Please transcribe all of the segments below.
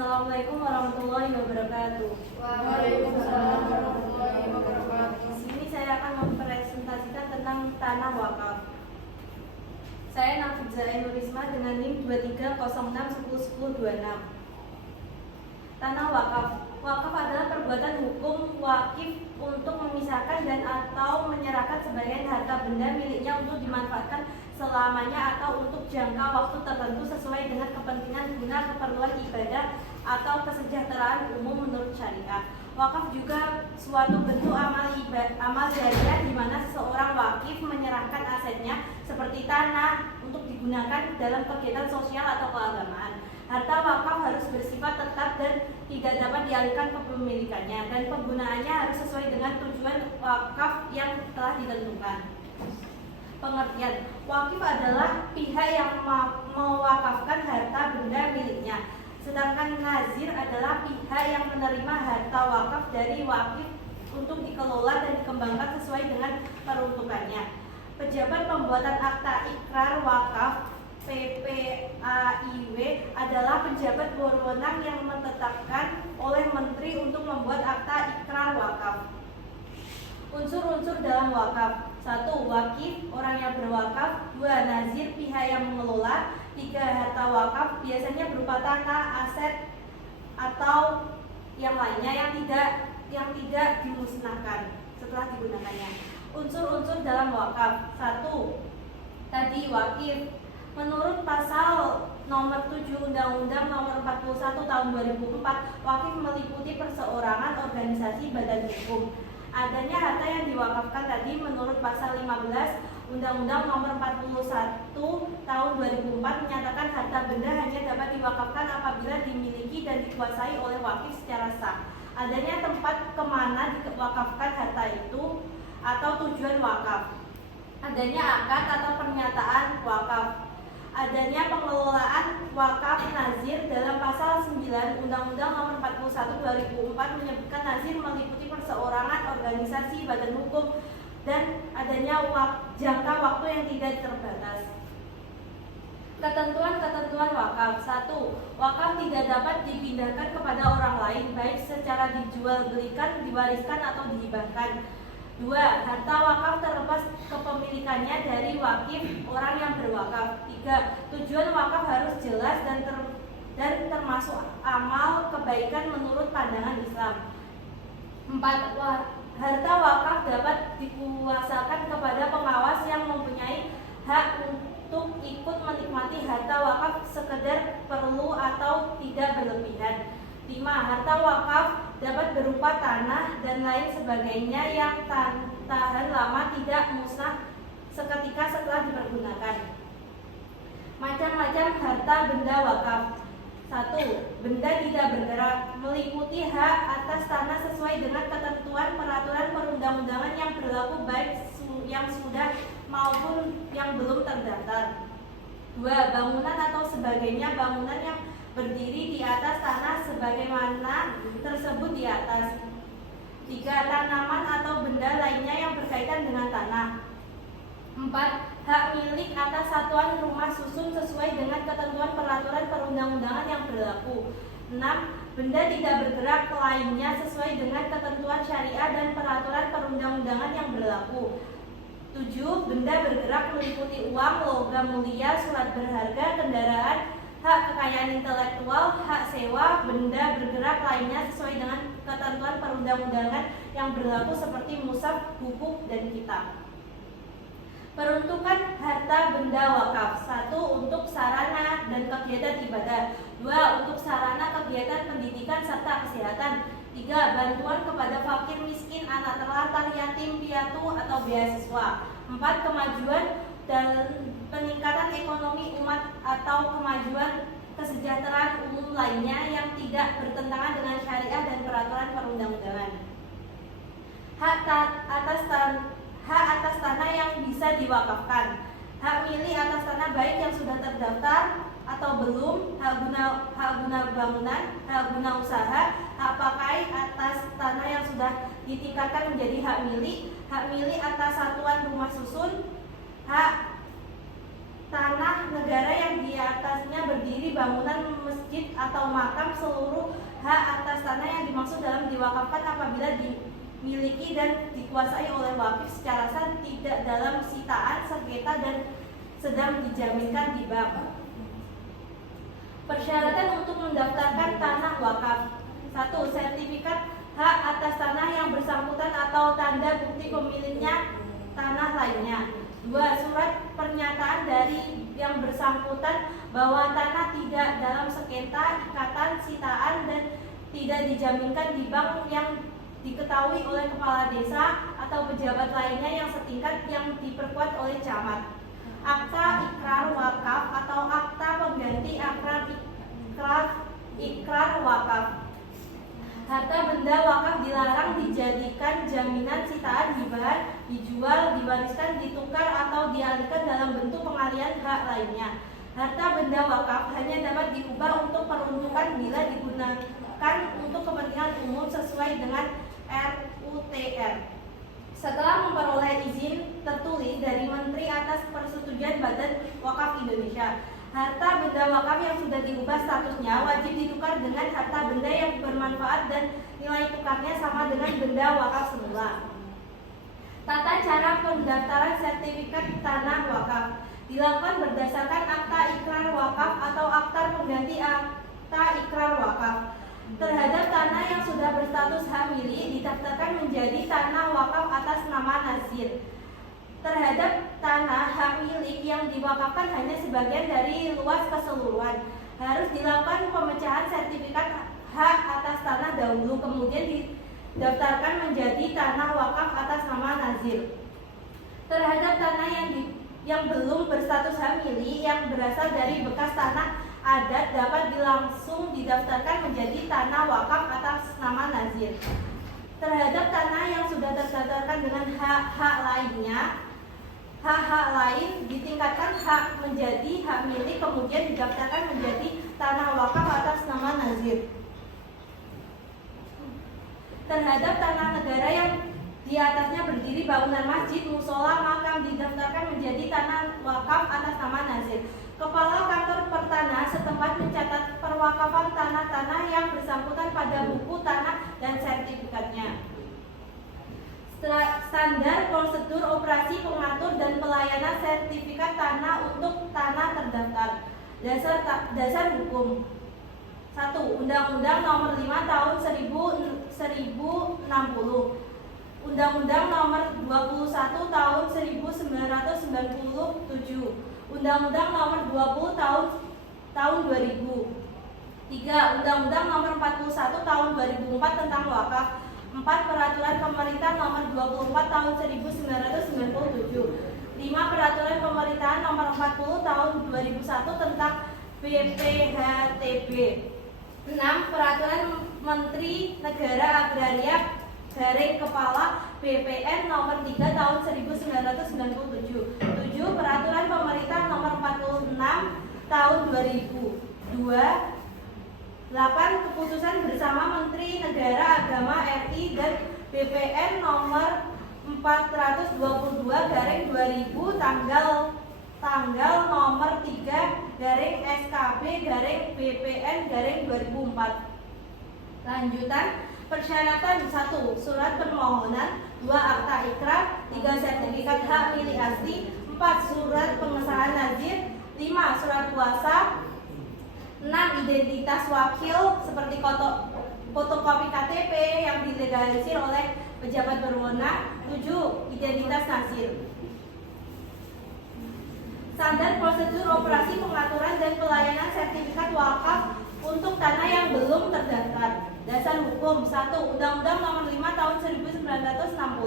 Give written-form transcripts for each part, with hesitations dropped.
Assalamualaikum warahmatullahi wabarakatuh. Waalaikumsalam warahmatullahi wabarakatuh. Di sini saya akan mempresentasikan tentang tanah wakaf. Saya Nafidza Nurisma dengan NIM 2306101026. Tanah wakaf. Wakaf adalah perbuatan hukum wakif untuk memisahkan dan atau menyerahkan sebagian harta benda miliknya untuk dimanfaatkan selamanya atau untuk jangka waktu tertentu sesuai dengan kepentingan guna keperluan ibadah atau kesejahteraan umum menurut syariat. Wakaf juga suatu bentuk amal jariah di mana seseorang wakif menyerahkan asetnya seperti tanah untuk digunakan dalam kegiatan sosial atau keagamaan. Harta wakaf harus bersifat tetap dan tidak dapat dialihkan kepemilikannya, dan penggunaannya harus sesuai dengan tujuan wakaf yang telah ditentukan. Pengertian: wakif adalah pihak yang mewakafkan harta benda miliknya, sedangkan nazir adalah pihak yang menerima harta wakaf dari wakif untuk dikelola dan dikembangkan sesuai dengan peruntukannya. Pejabat pembuatan akta ikrar wakaf PPAIW adalah pejabat berwenang yang ditetapkan oleh menteri untuk membuat akta ikrar wakaf. Unsur-unsur dalam wakaf: 1. Wakif, orang yang berwakaf. 2. Nazir, pihak yang mengelola. 3. Harta wakaf, biasanya berupa tanah, aset, atau yang lainnya yang tidak dimusnahkan setelah digunakannya. Unsur-unsur dalam wakaf: 1. Tadi wakif. Menurut pasal nomor 7 Undang-Undang nomor 41 tahun 2004, wakif meliputi perseorangan, organisasi, badan hukum. Adanya harta yang diwakafkan tadi menurut pasal 15 Undang-Undang nomor 41 tahun 2004 menyatakan harta benda hanya dapat diwakafkan apabila dimiliki dan dikuasai oleh wakif secara sah. Adanya tempat kemana diwakafkan harta itu atau tujuan wakaf. Adanya akad atau pernyataan wakaf. Adanya pengelolaan wakaf nazir dalam pasal 9 Undang-Undang nomor 41 2004 menyebutkan nazir meliputi perseorangan, organisasi, badan hukum, dan adanya jangka waktu yang tidak terbatas. Ketentuan wakaf: 1. Wakaf tidak dapat dipindahkan kepada orang lain baik secara dijual belikan, diwariskan, atau dihibahkan. 2. Harta wakaf terlepas kepemilikannya dari wakif orang yang berwakaf. 3. Tujuan wakaf harus jelas dan termasuk amal kebaikan menurut pandangan Islam. 4. Harta wakaf dapat dikuasakan kepada pengawas yang mempunyai hak untuk ikut menikmati harta wakaf sekedar perlu atau tidak berlebihan. 5. Harta wakaf dapat berupa tanah dan lain sebagainya yang tahan lama, tidak musnah seketika setelah dipergunakan. Macam-macam harta benda wakaf: 1. Benda tidak bergerak, meliputi hak atas tanah sesuai dengan ketentuan peraturan perundang-undangan yang berlaku baik yang sudah maupun yang belum terdaftar. 2. Bangunan atau sebagainya bangunan yang berdiri di atas tanah sebagaimana tersebut di atas. 3. Tanaman atau benda lainnya yang berkaitan dengan tanah. 4. Hak milik atas satuan rumah susun sesuai dengan ketentuan peraturan perundang-undangan yang berlaku. 6. Benda tidak bergerak lainnya sesuai dengan ketentuan syariah dan peraturan perundang-undangan yang berlaku. 7. Benda bergerak meliputi uang, logam mulia, surat berharga, kendaraan, hak kekayaan intelektual, hak sewa, benda bergerak lainnya sesuai dengan ketentuan perundang-undangan yang berlaku seperti mushaf, buku, dan kitab. Peruntukan harta benda wakaf: 1. Untuk sarana dan kegiatan ibadah. 2. Untuk sarana kegiatan pendidikan serta kesehatan. 3. Bantuan kepada fakir miskin, anak terlantar, yatim piatu, atau beasiswa. 4. Kemajuan dan peningkatan ekonomi umat atau kemajuan kesejahteraan umum lainnya yang tidak bertentangan dengan syariah dan peraturan perundang-undangan. Hak atas tanah yang bisa diwakafkan: hak milik atas tanah baik yang sudah terdaftar atau belum, hak guna bangunan, hak guna usaha, hak pakai atas tanah yang sudah ditingkatkan menjadi hak milik atas satuan rumah susun, hak tanah negara yang di atasnya berdiri bangunan masjid atau makam. Seluruh hak atas tanah yang dimaksud dalam diwakafkan apabila dimiliki dan dikuasai oleh wakif secara sah, tidak dalam sitaan, sengketa, dan sedang dijaminkan di bank. Persyaratan untuk mendaftarkan tanah wakaf. 1. Sertifikat hak atas tanah yang bersangkutan atau tanda bukti pemiliknya tanah lainnya. 2. Surat pernyataan dari yang bersangkutan bahwa tanah tidak dalam sengketa, ikatan, sitaan, dan tidak dijaminkan di bank yang diketahui oleh kepala desa atau pejabat lainnya yang setingkat yang diperkuat oleh camat. Akta ikrar wakaf atau akta pengganti ikrar wakaf. Harta benda wakaf dilarang dijadikan jaminan, sitaan, hibah, dijual, diwariskan, ditukar, atau dialihkan dalam bentuk pengalihan hak lainnya. Harta benda wakaf hanya dapat diubah untuk peruntukan bila digunakan untuk kepentingan umum sesuai dengan RUTR. Setelah memperoleh izin tertulis dari Menteri atas persetujuan Badan Wakaf Indonesia, harta benda wakaf yang sudah diubah statusnya wajib ditukar dengan harta benda yang bermanfaat dan nilai tukarnya sama dengan benda wakaf semula. Tata cara pendaftaran sertifikat tanah wakaf dilakukan berdasarkan akta ikrar wakaf atau akta pengganti akta ikrar wakaf. Terhadap tanah yang sudah berstatus hak milik didaftarkan menjadi tanah wakaf atas nama nazir. Terhadap tanah hak milik yang diwakafkan hanya sebagian dari luas keseluruhan, harus dilakukan pemecahan sertifikat hak atas tanah dahulu, kemudian didaftarkan menjadi tanah wakaf atas nama nazir. Terhadap tanah yang belum berstatus hak milik yang berasal dari bekas tanah adat dapat langsung didaftarkan menjadi tanah wakaf atas nama nazir. Terhadap tanah yang sudah terdaftarkan dengan hak-hak lainnya, hak-hak lain ditingkatkan hak menjadi hak milik, kemudian didaftarkan menjadi tanah wakaf atas nama nazir. Terhadap tanah negara yang di atasnya berdiri bangunan masjid, musola, makam didaftarkan menjadi tanah wakaf atas nama nazir. Kepala kantor pertanahan setempat mencatat perwakafan tanah-tanah yang bersangkutan pada buku tanah dan sertifikatnya. Standar prosedur operasi pengatur dan pelayanan sertifikat tanah untuk tanah terdaftar. Dasar hukum. 1. Undang-Undang Nomor 5 Tahun 1060. Undang-Undang Nomor 21 Tahun 1997. Undang-Undang Nomor 20 Tahun 2000. 3. Undang-Undang Nomor 41 Tahun 2004 tentang wakaf. 4. Peraturan Pemerintah Nomor 24 Tahun 1997. 5. Peraturan Pemerintahan Nomor 40 Tahun 2001 tentang BPHTB. 6. Peraturan Menteri Negara Agraria Garing Kepala BPN Nomor 3 Tahun 1997. 7. Peraturan Pemerintah Nomor 46 Tahun 2002. 8. Keputusan bersama Menteri Negara Agama RI dan BPN Nomor 422/2000 tanggal nomor 3/SKB/BPN/2004. Lanjutan persyaratan. 1. Surat permohonan. 2. Akta ikrar. 3. Sertifikat hak milik asli. 4. Surat pengesahan nazir. 5. Surat kuasa. 6. Identitas wakil seperti fotokopi KTP yang dilegalisir oleh pejabat berwenang. 7. Identitas nazir. Standar prosedur operasi pengaturan dan pelayanan sertifikat wakaf untuk tanah yang belum terdaftar. Dasar hukum. 1. Undang-Undang Nomor 5 Tahun 1960.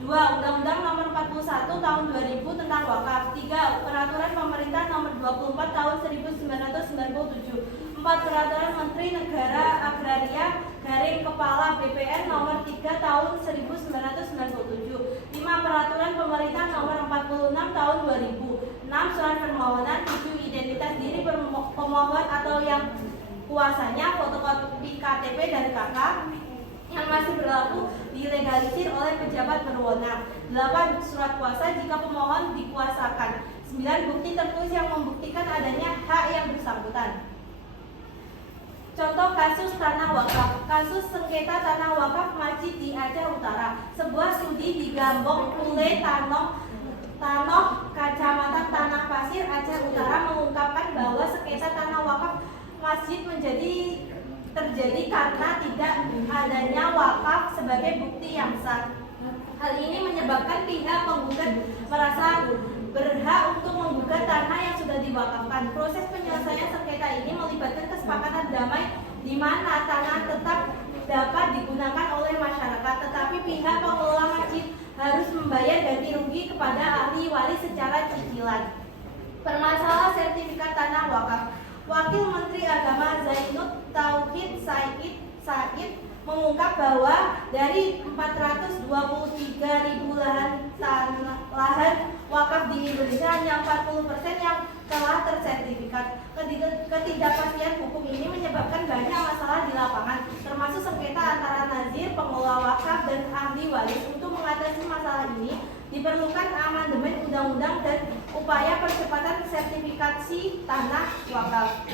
2. Undang-Undang Nomor 41 Tahun 2000 tentang wakaf. 3. Peraturan Pemerintah Nomor 24 Tahun 1997. 4. Peraturan Menteri Negara Agraria Garing Kepala BPN Nomor 3 Tahun 1997. 5. Peraturan Pemerintah Nomor 46 Tahun 2000. 6. Surat permohonan. 7. Identitas diri pemohon atau yang kuasanya, fotokopi KTP dan KK yang masih berlaku dilegalisir oleh pejabat berwenang. 8. Surat kuasa jika pemohon dikuasakan. 9. Bukti tertulis yang membuktikan adanya hak yang bersangkutan. Contoh kasus tanah wakaf. Kasus sengketa tanah wakaf masjid di Aceh Utara. Sebuah studi di Gambong, Pule, Tanoh, Kecamatan Tanah Pasir, Aceh Utara mengungkapkan bahwa sengketa tanah wakaf masjid terjadi karena tidak adanya wakaf sebagai bukti yang sah. Hal ini menyebabkan pihak penggugat merasa berhak untuk menggugat tanah yang sudah diwakafkan. Proses penyelesaian sengketa ini melibatkan kesepakatan damai di mana tanah tetap dapat digunakan oleh masyarakat, tetapi pihak pengelola masjid harus membayar ganti rugi kepada ahli waris secara cicilan. Permasalahan sertifikat tanah wakaf. Wakil Menteri Agama Zainud Tauhid Said mengungkap bahwa dari 423.000 lahan wakaf di Indonesia hanya 40% yang telah tersertifikat. Ketidakpastian hukum ini menyebabkan banyak masalah di lapangan, termasuk sengketa antara nazir, pengelola wakaf, dan ahli waris. Untuk mengatasi masalah ini, diperlukan amandemen undang-undang dan upaya percepatan sertifikasi tanah wakaf.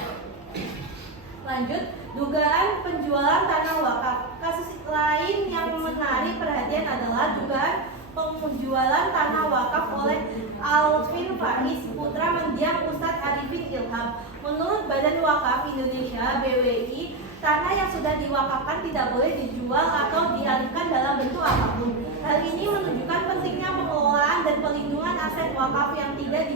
Lanjut, dugaan penjualan tanah wakaf. Kasus lain yang menarik perhatian adalah dugaan penjualan tanah wakaf oleh Alvin Faiz, putra mendiang Ustadz Arifin Ilham. Menurut Badan Wakaf Indonesia (BWI), tanah yang sudah diwakafkan tidak boleh dijual atau dialihkan dalam bentuk apapun. Hal ini menunjukkan pentingnya pengelolaan dan pelindungan aset wakaf yang tidak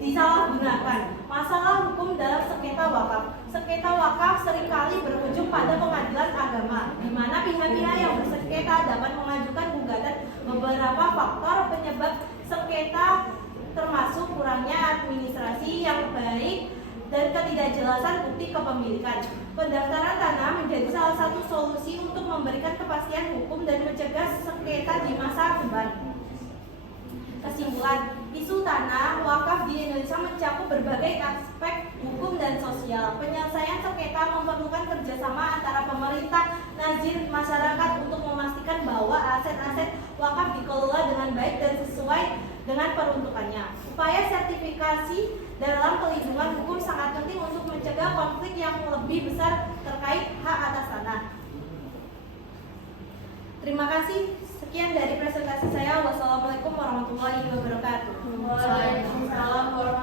disalahgunakan. Masalah hukum dalam sengketa wakaf. Sengketa wakaf seringkali berujung pada pengadilan agama, di mana pihak-pihak yang bersengketa dapat mengajukan gugatan. Beberapa faktor penyebab sengketa termasuk kurangnya administrasi yang baik dan ketidakjelasan bukti kepemilikan. Pendaftaran tanah menjadi salah satu solusi untuk memberikan kepastian hukum dan mencegah sengketa di masa depan. Kesimpulan, isu tanah wakaf di Indonesia mencakup berbagai aspek hukum dan sosial. Penyelesaian sengketa memerlukan kerjasama antara pemerintah, nazir, masyarakat untuk memastikan bahwa aset-aset wakaf dikelola dengan baik dan sesuai dengan peruntukannya. Upaya sertifikasi dalam pelindungan hukum sangat penting untuk mencegah konflik yang lebih besar terkait hak atas tanah. Terima kasih. Sekian dari presentasi saya. Wassalamualaikum warahmatullahi wabarakatuh. Waalaikumsalam warahmatullahi wabarakatuh.